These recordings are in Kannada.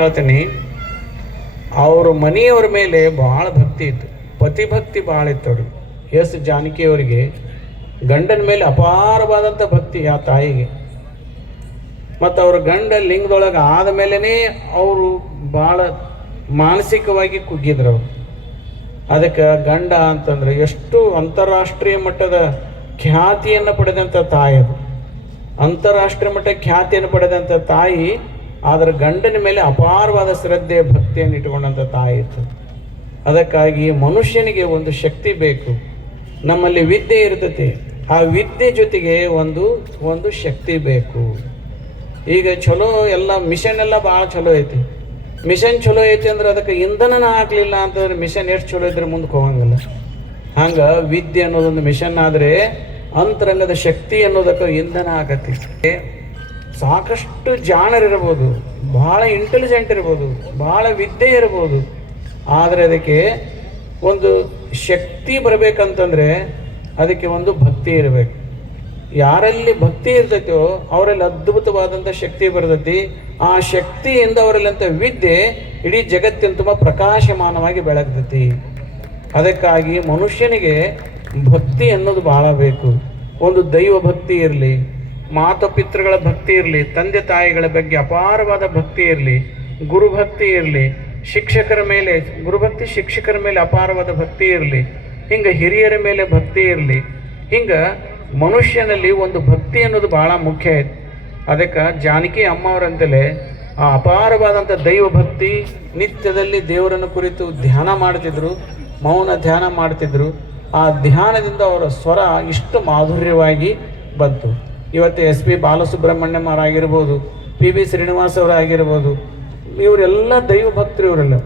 ಹೇಳ್ತೀನಿ, ಅವ್ರ ಮನೆಯವ್ರ ಮೇಲೆ ಭಾಳ ಭಕ್ತಿ ಇತ್ತು, ಪತಿಭಕ್ತಿ ಭಾಳ ಇತ್ತು ಅವ್ರಿಗೆ. ಎಸ್ ಜಾನಕಿಯವರಿಗೆ ಗಂಡನ ಮೇಲೆ ಅಪಾರವಾದಂಥ ಭಕ್ತಿ ಆ ತಾಯಿಗೆ. ಮತ್ತು ಅವ್ರ ಗಂಡ ಲಿಂಗದೊಳಗೆ ಆದ ಮೇಲೇ ಅವರು ಭಾಳ ಮಾನಸಿಕವಾಗಿ ಕುಗ್ಗಿದ್ರು ಅವರು. ಅದಕ್ಕೆ ಗಂಡ ಅಂತಂದರೆ ಎಷ್ಟು ಅಂತಾರಾಷ್ಟ್ರೀಯ ಮಟ್ಟದ ಖ್ಯಾತಿಯನ್ನು ಪಡೆದಂಥ ತಾಯಿ ಅದು. ಅಂತಾರಾಷ್ಟ್ರೀಯ ಮಟ್ಟದ ಖ್ಯಾತಿಯನ್ನು ಪಡೆದಂಥ ತಾಯಿ, ಆದರೆ ಗಂಡನ ಮೇಲೆ ಅಪಾರವಾದ ಶ್ರದ್ಧೆ ಭಕ್ತಿಯನ್ನು ಇಟ್ಕೊಂಡಂಥ ತಾಯಿ ಇತ್ತು. ಅದಕ್ಕಾಗಿ ಮನುಷ್ಯನಿಗೆ ಒಂದು ಶಕ್ತಿ ಬೇಕು. ನಮ್ಮಲ್ಲಿ ವಿದ್ಯೆ ಇರ್ತೈತಿ, ಆ ವಿದ್ಯೆ ಜೊತೆಗೆ ಒಂದು ಶಕ್ತಿ ಬೇಕು. ಈಗ ಚಲೋ ಎಲ್ಲ ಮಿಷನ್ ಎಲ್ಲ ಭಾಳ ಚಲೋ ಐತಿ. ಮಿಷನ್ ಚಲೋ ಐತಿ ಅಂದ್ರೆ ಅದಕ್ಕೆ ಇಂಧನನ ಹಾಕಲಿಲ್ಲ ಅಂತಂದ್ರೆ ಮಿಷನ್ ಎಷ್ಟು ಚಲೋ ಇದ್ರೆ ಮುಂದಕ್ಕೆ ಹೋಗಂಗಿಲ್ಲ. ಹಂಗೆ ವಿದ್ಯೆ ಅನ್ನೋದೊಂದು ಮಿಷನ್ ಆದರೆ ಅಂತರಂಗದ ಶಕ್ತಿ ಅನ್ನೋದಕ್ಕೆ ಇಂಧನ ಆಗತ್ತೆ. ಸಾಕಷ್ಟು ಜಾಣರಿರ್ಬೋದು, ಭಾಳ ಇಂಟೆಲಿಜೆಂಟ್ ಇರ್ಬೋದು, ಭಾಳ ವಿದ್ಯೆ ಇರ್ಬೋದು, ಆದರೆ ಅದಕ್ಕೆ ಒಂದು ಶಕ್ತಿ ಬರಬೇಕಂತಂದರೆ ಅದಕ್ಕೆ ಒಂದು ಭಕ್ತಿ ಇರಬೇಕು. ಯಾರಲ್ಲಿ ಭಕ್ತಿ ಇರ್ತೈತೋ ಅವರಲ್ಲಿ ಅದ್ಭುತವಾದಂಥ ಶಕ್ತಿ ಬರ್ತೈತಿ. ಆ ಶಕ್ತಿಯಿಂದ ಅವರಲ್ಲಂಥ ವಿದ್ಯೆ ಇಡೀ ಜಗತ್ತಿನ ತುಂಬ ಪ್ರಕಾಶಮಾನವಾಗಿ ಬೆಳಗ್ತೈತಿ. ಅದಕ್ಕಾಗಿ ಮನುಷ್ಯನಿಗೆ ಭಕ್ತಿ ಅನ್ನೋದು ಭಾಳ ಬೇಕು. ಒಂದು ದೈವ ಭಕ್ತಿ ಇರಲಿ, ಮಾತಾಪಿತೃಗಳ ಭಕ್ತಿ ಇರಲಿ, ತಂದೆ ತಾಯಿಗಳ ಬಗ್ಗೆ ಅಪಾರವಾದ ಭಕ್ತಿ ಇರಲಿ, ಗುರುಭಕ್ತಿ ಇರಲಿ, ಶಿಕ್ಷಕರ ಮೇಲೆ ಗುರುಭಕ್ತಿ, ಶಿಕ್ಷಕರ ಮೇಲೆ ಅಪಾರವಾದ ಭಕ್ತಿ ಇರಲಿ, ಹಿಂಗೆ ಹಿರಿಯರ ಮೇಲೆ ಭಕ್ತಿ ಇರಲಿ. ಹಿಂಗೆ ಮನುಷ್ಯನಲ್ಲಿ ಒಂದು ಭಕ್ತಿ ಅನ್ನೋದು ಭಾಳ ಮುಖ್ಯ ಐತೆ. ಅದಕ್ಕೆ ಜಾನಕಿ ಅಮ್ಮವರಂತಲೇ ಆ ಅಪಾರವಾದಂಥ ದೈವ ಭಕ್ತಿ, ನಿತ್ಯದಲ್ಲಿ ದೇವರನ್ನು ಕುರಿತು ಧ್ಯಾನ ಮಾಡ್ತಿದ್ರು, ಮೌನ ಧ್ಯಾನ ಮಾಡ್ತಿದ್ರು. ಆ ಧ್ಯಾನದಿಂದ ಅವರ ಸ್ವರ ಇಷ್ಟು ಮಾಧುರ್ಯವಾಗಿ ಬಂತು. ಇವತ್ತು ಎಸ್ ಪಿ ಬಾಲಸುಬ್ರಹ್ಮಣ್ಯಂ ಅವರಾಗಿರ್ಬೋದು, ಪಿ ಬಿ ಶ್ರೀನಿವಾಸ್ ಅವರಾಗಿರ್ಬೋದು, ಇವರೆಲ್ಲ ದೈವ ಭಕ್ತರು. ಇವರೆಲ್ಲ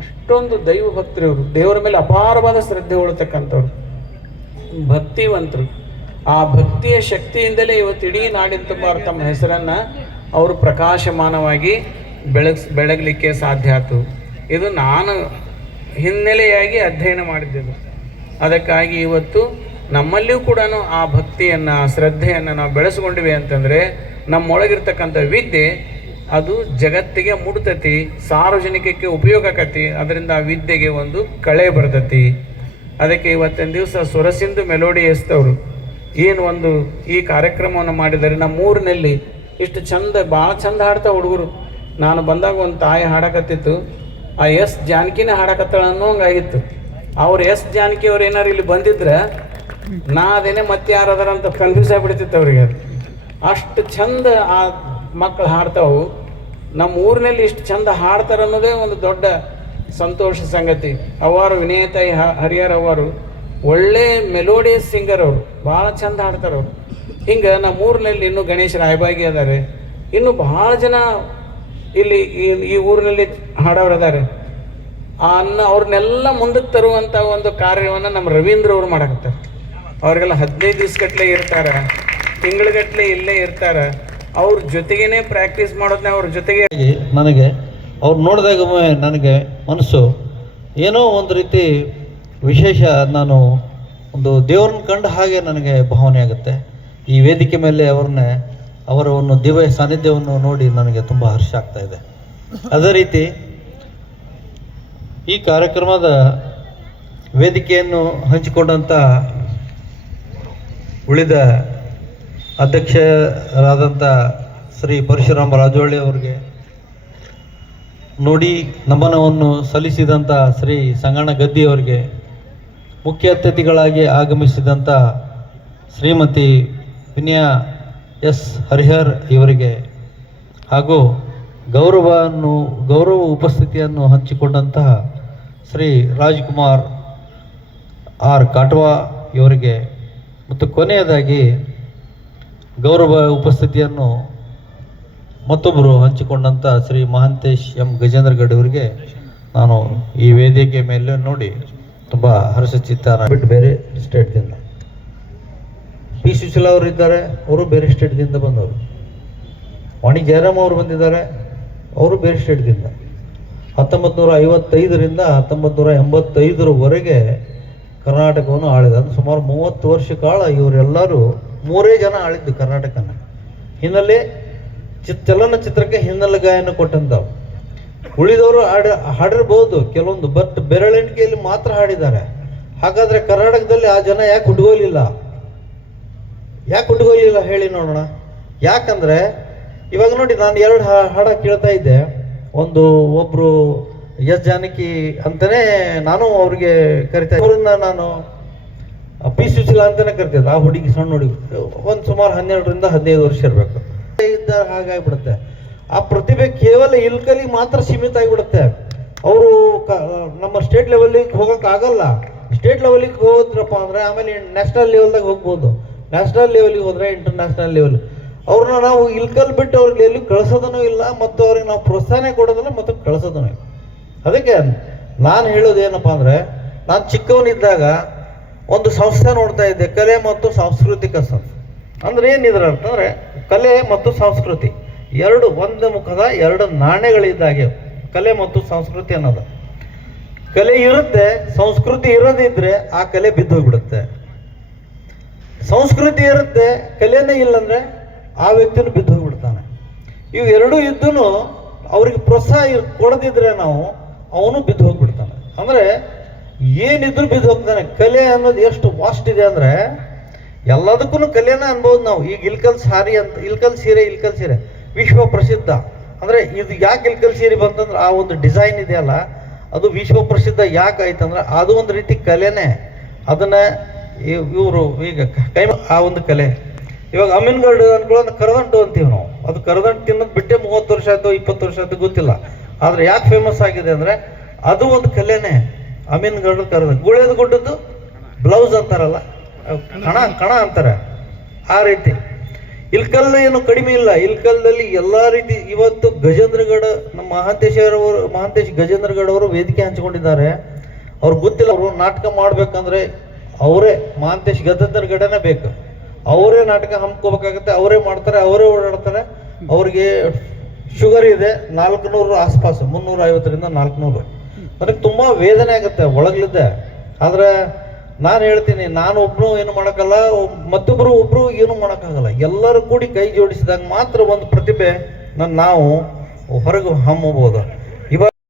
ಅಷ್ಟೊಂದು ದೈವ ಭಕ್ತರು ಇವರು, ದೇವರ ಮೇಲೆ ಅಪಾರವಾದ ಶ್ರದ್ಧೆ ಉಳ್ತಕ್ಕಂಥವ್ರು, ಭಕ್ತಿವಂತರು. ಆ ಭಕ್ತಿಯ ಶಕ್ತಿಯಿಂದಲೇ ಇವತ್ತು ಇಡೀ ನಾಡಿನ ತುಂಬ ತಮ್ಮ ಹೆಸರನ್ನು ಅವರು ಪ್ರಕಾಶಮಾನವಾಗಿ ಬೆಳಗಲಿಕ್ಕೆ ಸಾಧ್ಯ ಆಯಿತು. ಇದು ನಾನು ಹಿನ್ನೆಲೆಯಾಗಿ ಅಧ್ಯಯನ ಮಾಡಿದ್ದೆವು. ಅದಕ್ಕಾಗಿ ಇವತ್ತು ನಮ್ಮಲ್ಲಿಯೂ ಕೂಡ ಆ ಭಕ್ತಿಯನ್ನು, ಶ್ರದ್ಧೆಯನ್ನು ನಾವು ಬೆಳೆಸ್ಕೊಂಡಿವೆ ಅಂತಂದರೆ ನಮ್ಮೊಳಗಿರ್ತಕ್ಕಂಥ ವಿದ್ಯೆ ಅದು ಜಗತ್ತಿಗೆ ಮುಡ್ತತಿ, ಸಾರ್ವಜನಿಕಕ್ಕೆ ಉಪಯೋಗ ಆಕತಿ. ಅದರಿಂದ ಆ ವಿದ್ಯೆಗೆ ಒಂದು ಕಳೆ ಬರ್ತತಿ. ಅದಕ್ಕೆ ಇವತ್ತಿನ ದಿವಸ ಸುರಸಿಂಧು ಮೆಲೋಡಿಯಸ್ದವರು ಏನು ಒಂದು ಈ ಕಾರ್ಯಕ್ರಮವನ್ನು ಮಾಡಿದ್ದಾರೆ. ನಮ್ಮ ಊರಿನಲ್ಲಿ ಇಷ್ಟು ಚಂದ, ಭಾಳ ಚಂದ ಹಾಡ್ತಾ ಹುಡುಗರು. ನಾನು ಬಂದಾಗ ಒಂದು ತಾಯಿ ಹಾಡಕತ್ತಿತ್ತು, ಆ ಎಸ್ ಜಾನಕಿನೇ ಹಾಡಕತ್ತಾಳ ಅನ್ನೋ ಹಂಗಾಗಿತ್ತು. ಅವ್ರು ಎಸ್ ಜಾನಕಿ ಅವ್ರು ಏನಾರು ಇಲ್ಲಿ ಬಂದಿದ್ರೆ ನಾ ಅದೇನೇ ಮತ್ತೆ ಯಾರು ಅದಾರ ಅಂತ ಕನ್ಫ್ಯೂಸ್ ಆಗಿಬಿಡ್ತಿತ್ತು ಅವ್ರಿಗೆ. ಅದು ಅಷ್ಟು ಚಂದ ಆ ಮಕ್ಕಳು ಹಾಡ್ತಾವು. ನಮ್ಮ ಊರಿನಲ್ಲಿ ಇಷ್ಟು ಚಂದ ಹಾಡ್ತಾರೆ ಅನ್ನೋದೇ ಒಂದು ದೊಡ್ಡ ಸಂತೋಷ ಸಂಗತಿ. ಅವರು ವಿನಯತಾಯಿ ಹರಿಹರ್ ಅವರು ಒಳ್ಳೆ ಮೆಲೋಡಿಯಸ್ ಸಿಂಗರ್, ಅವರು ಭಾಳ ಚಂದ ಹಾಡ್ತಾರೆ ಅವರು. ಹಿಂಗೆ ನಮ್ಮ ಊರಿನಲ್ಲಿ ಇನ್ನೂ ಗಣೇಶ ರಾಯಬಾಗಿ ಅದಾರೆ, ಇನ್ನೂ ಭಾಳ ಜನ ಇಲ್ಲಿ ಈ ಊರಿನಲ್ಲಿ ಹಾಡೋರು ಅದಾರೆ. ಅವ್ರನ್ನೆಲ್ಲ ಮುಂದಕ್ಕೆ ತರುವಂಥ ಒಂದು ಕಾರ್ಯವನ್ನು ನಮ್ಮ ರವೀಂದ್ರ ಅವರು ಮಾಡಕತ್ತಾರೆ. ಅವ್ರಿಗೆಲ್ಲ 15 ದಿವಸಗಟ್ಟಲೆ ಇರ್ತಾರೆ, ತಿಂಗಳಗಟ್ಟಲೆ ಇಲ್ಲೇ ಇರ್ತಾರೆ. ಅವ್ರ ಜೊತೆಗೇ ಪ್ರಾಕ್ಟೀಸ್ ಮಾಡೋದನ್ನ ಅವ್ರ ಜೊತೆಗೆ ನನಗೆ ಅವ್ರು ನೋಡಿದಾಗ ನನಗೆ ಮನಸ್ಸು ಏನೋ ಒಂದು ರೀತಿ ವಿಶೇಷ, ನಾನು ಒಂದು ದೇವ್ರನ್ನ ಕಂಡ ಹಾಗೆ ನನಗೆ ಭಾವನೆ ಆಗುತ್ತೆ. ಈ ವೇದಿಕೆ ಮೇಲೆ ಅವರ ಒಂದು ದಿವ್ಯ ಸಾನ್ನಿಧ್ಯವನ್ನು ನೋಡಿ ನನಗೆ ತುಂಬ ಹರ್ಷ ಆಗ್ತಾ ಇದೆ. ಅದೇ ರೀತಿ ಈ ಕಾರ್ಯಕ್ರಮದ ವೇದಿಕೆಯನ್ನು ಹಂಚಿಕೊಂಡಂಥ ಉಳಿದ ಅಧ್ಯಕ್ಷರಾದಂಥ ಶ್ರೀ ಪರಶುರಾಮ ರಾಜೋಳಿ ಅವರಿಗೆ, ನೋಡಿ ನಮನವನ್ನು ಸಲ್ಲಿಸಿದಂಥ ಶ್ರೀ ಸಂಗಣ್ಣ ಗದ್ದಿ ಅವರಿಗೆ, ಮುಖ್ಯ ಅತಿಥಿಗಳಾಗಿ ಆಗಮಿಸಿದಂಥ ಶ್ರೀಮತಿ ವಿನಯ ಎಸ್ ಹರಿಹರ್ ಇವರಿಗೆ, ಹಾಗೂ ಗೌರವ ಉಪಸ್ಥಿತಿಯನ್ನು ಹಂಚಿಕೊಂಡಂತಹ ಶ್ರೀ ರಾಜ್ಕುಮಾರ್ ಆರ್ ಕಾಟ್ವಾ ಇವರಿಗೆ, ಮತ್ತು ಕೊನೆಯದಾಗಿ ಗೌರವ ಉಪಸ್ಥಿತಿಯನ್ನು ಮತ್ತೊಬ್ಬರು ಹಂಚಿಕೊಂಡಂಥ ಶ್ರೀ ಮಹಾಂತೇಶ್ ಎಂ ಗಜೇಂದ್ರಗಡ್ ಅವರಿಗೆ ನಾನು ಈ ವೇದಿಕೆ ಮೇಲೆ ನೋಡಿ ತುಂಬ ಹರ್ಷಚಿತ್ತ ಬಿಟ್ಟು ಬೇರೆ ಸ್ಟೇಟ್ದಿಂದ ಪಿ ಸುಶೀಲಾ ಅವರು ಇದ್ದಾರೆ, ಅವರು ಬೇರೆ ಸ್ಟೇಟ್ದಿಂದ ಬಂದವರು. ವಾಣಿ ಜಯರಾಮ್ ಅವರು ಬಂದಿದ್ದಾರೆ, ಅವರು ಬೇರೆ ಸ್ಟೇಟ್ದಿಂದ. 1955ರಿಂದ 1985ರವರೆಗೆ ಕರ್ನಾಟಕವನ್ನು ಆಳಿದ. ಅದು ಸುಮಾರು 30 ವರ್ಷ ಕಾಲ ಇವರೆಲ್ಲರೂ 3 ಜನ ಆಳಿದ್ದು ಕರ್ನಾಟಕನ. ಹಿನ್ನೆಲೆ ಚಲನಚಿತ್ರಕ್ಕೆ ಹಿನ್ನೆಲೆ ಗಾಯನ ಕೊಟ್ಟಂಥವು. ಉಳಿದವರು ಹಾಡಿರ್ಬೋದು ಕೆಲವೊಂದು, ಬಟ್ ಬೆರಳೆಣಿಕೆಯಲ್ಲಿ ಮಾತ್ರ ಹಾಡಿದ್ದಾರೆ. ಹಾಗಾದ್ರೆ ಕರ್ನಾಟಕದಲ್ಲಿ ಆ ಜನ ಯಾಕೆ ಹುಡುಗೋಲಿಲ್ಲ ಹೇಳಿ ನೋಡೋಣ. ಯಾಕಂದ್ರೆ ಇವಾಗ ನೋಡಿ, ನಾನು 2 ಹಾಡ ಕೇಳ್ತಾ ಇದ್ದೆ. ಒಬ್ರು ಎಸ್ ಜಾನಕಿ ಅಂತಾನೆ ನಾನು ಅವ್ರಿಗೆ ಕರಿತಾ ಅವ್ರನ್ನ ನಾನು ಪಿ ಸುಶೀಲಾ ಅಂತಾನೆ ಕರಿತಿದ್ದೆ. ಆ ಹುಡುಗಿ, ಸಣ್ಣ ಹುಡುಗಿ, ಸುಮಾರು 12ರಿಂದ 15 ವರ್ಷ ಇರಬೇಕು ಇದ್ದ. ಹಾಗಾಗ್ಬಿಡುತ್ತೆ ಆ ಪ್ರತಿಭೆ ಕೇವಲ ಇಲ್ಕಲಿಗೆ ಮಾತ್ರ ಸೀಮಿತ ಆಗಿಬಿಡುತ್ತೆ. ಅವರು ನಮ್ಮ ಸ್ಟೇಟ್ ಲೆವೆಲಿಗೆ ಹೋಗಕ್ ಆಗಲ್ಲ. ಸ್ಟೇಟ್ ಲೆವೆಲಿಗೆ ಹೋದ್ರಪ್ಪ ಅಂದ್ರೆ ಆಮೇಲೆ ನ್ಯಾಷನಲ್ ಲೆವೆಲ್ದಾಗ ಹೋಗ್ಬೋದು. ನ್ಯಾಷನಲ್ ಲೆವೆಲಿಗೆ ಹೋದ್ರೆ ಇಂಟರ್ನ್ಯಾಷನಲ್ ಲೆವೆಲ್. ಅವ್ರನ್ನ ನಾವು ಇಲ್ಕಲ್ ಬಿಟ್ಟು ಅವ್ರಿಗೆ ಎಲ್ಲಿ ಕಳ್ಸೋದೂ ಇಲ್ಲ, ಮತ್ತು ಅವ್ರಿಗೆ ನಾವು ಪ್ರೋತ್ಸಾಹನೆ ಕೊಡೋದಿಲ್ಲ, ಮತ್ತು ಕಳ್ಸೋದೂ ಇಲ್ಲ. ಅದಕ್ಕೆ ನಾನು ಹೇಳೋದೇನಪ್ಪ ಅಂದ್ರೆ, ನಾನು ಚಿಕ್ಕವನಿದ್ದಾಗ ಒಂದು ಸಂಸ್ಥೆ ನೋಡ್ತಾ ಇದ್ದೆ, ಕಲೆ ಮತ್ತು ಸಾಂಸ್ಕೃತಿಕ ಸಂಸ್ಥೆ. ಅಂದ್ರೆ ಏನಿದ್ರ ಅಂತಂದ್ರೆ, ಕಲೆ ಮತ್ತು ಸಂಸ್ಕೃತಿ ಎರಡು ಒಂದು ಮುಖದ 2 ನಾಣ್ಯಗಳಿದ್ದಾಗೆ. ಕಲೆ ಮತ್ತು ಸಂಸ್ಕೃತಿ ಅನ್ನೋದು, ಕಲೆ ಇರುತ್ತೆ, ಸಂಸ್ಕೃತಿ ಇರೋದಿದ್ರೆ ಆ ಕಲೆ ಬಿದ್ದು ಹೋಗ್ಬಿಡುತ್ತೆ. ಸಂಸ್ಕೃತಿ ಇರುತ್ತೆ, ಕಲೆನೇ ಇಲ್ಲಂದ್ರೆ ಆ ವ್ಯಕ್ತಿನೂ ಬಿದ್ದು ಹೋಗ್ಬಿಡ್ತಾನೆ. ಇವು ಎರಡೂ ಇದ್ದೂ ಅವ್ರಿಗೆ ಪ್ರೋತ್ಸಾಹ ಕೊಡದಿದ್ರೆ ನಾವು, ಅವನು ಬಿದ್ದು ಹೋಗ್ಬಿಡ್ತಾನೆ. ಅಂದ್ರೆ ಏನಿದ್ರು ಬಿದ್ದು ಹೋಗ್ತಾನೆ. ಕಲೆ ಅನ್ನೋದು ಎಷ್ಟು ವಾಸ್ಟ್ ಇದೆ ಅಂದ್ರೆ, ಎಲ್ಲದಕ್ಕೂ ಕಲೆನ ಅನ್ಬೋದು ನಾವು. ಈಗ ಇಲ್ಕಲ್ ಸೀರೆ ವಿಶ್ವ ಪ್ರಸಿದ್ಧ. ಅಂದ್ರೆ ಇದು ಯಾಕೆ ಇಲ್ಕಲ್ ಸೀರೆ ಬಂತಂದ್ರೆ, ಆ ಒಂದು ಡಿಸೈನ್ ಇದೆಯಲ್ಲ, ಅದು ವಿಶ್ವ ಪ್ರಸಿದ್ಧ ಯಾಕೆ ಆಯ್ತಂದ್ರೆ ಅದು ಒಂದು ರೀತಿ ಕಲೆನೇ. ಅದನ್ನ ಇವರು ಈಗ ಆ ಒಂದು ಕಲೆ. ಇವಾಗ ಅಮೀನ್ಗಢ ಅನ್ಕೊಳ್ಳೋ ಕರದಂಟು ಅಂತೀವಿ ನಾವು. ಅದು ಕರದಂಟು ತಿನ್ನೋದು ಬಿಟ್ಟೆ 30 ವರ್ಷ ಆಯ್ತು, 20 ವರ್ಷ ಆಯ್ತು ಗೊತ್ತಿಲ್ಲ. ಆದ್ರೆ ಯಾಕೆ ಫೇಮಸ್ ಆಗಿದೆ ಅಂದ್ರೆ ಅದು ಒಂದು ಕಲೆನೇ. ಅಮೀನ್ಗಢ ಕರದಂಟು, ಗುಳೇದ ಗುಡ್ಡದ್ದು ಬ್ಲೌಸ್ ಅಂತಾರಲ್ಲ, ಕಣ ಅಂತಾರೆ. ಆ ರೀತಿ ಇಲ್ಕಲ್ ಏನು ಕಡಿಮೆ ಇಲ್ಲ. ಇಲ್ಕಲ್ದಲ್ಲಿ ಎಲ್ಲಾ ರೀತಿ. ಇವತ್ತು ಗಜೇಂದ್ರಗಢ, ನಮ್ಮ ಮಹಾಂತೇಶ್ ಗಜೇಂದ್ರಗಢ ಅವರು ವೇದಿಕೆ ಹಂಚಿಕೊಂಡಿದ್ದಾರೆ. ಅವ್ರಿಗೆ ಗೊತ್ತಿಲ್ಲ, ಅವರು ನಾಟಕ ಮಾಡ್ಬೇಕಂದ್ರೆ ಅವರೇ ಮಹಾಂತೇಶ್ ಗಜೇಂದ್ರಗಢನೇ ಬೇಕು. ಅವರೇ ನಾಟಕ ಹಮ್ಕೋಬೇಕಾಗತ್ತೆ, ಅವರೇ ಮಾಡ್ತಾರೆ, ಅವರೇ ಓಡಾಡ್ತಾರೆ. ಅವ್ರಿಗೆ ಶುಗರ್ ಇದೆ 400 ಆಸ್ಪಾಸ್, 350ರಿಂದ 400. ನನಗೆ ತುಂಬಾ ವೇದನೆ ಆಗುತ್ತೆ ಒಳಗ್ಲಿದ್ದೆ. ಆದ್ರೆ ನಾನು ಹೇಳ್ತೀನಿ, ನಾನು ಒಬ್ರು ಏನು ಮಾಡೋಕ್ಕಲ್ಲ, ಒಬ್ರು ಏನು ಮಾಡೋಕ್ಕಾಗಲ್ಲ. ಎಲ್ಲರೂ ಕೂಡಿ ಕೈ ಜೋಡಿಸಿದಾಗ ಮಾತ್ರ ಒಂದು ಪ್ರತಿಭೆ ನಾವು ಹೊರಗೆ ಹಮ್ಮಬಹುದು.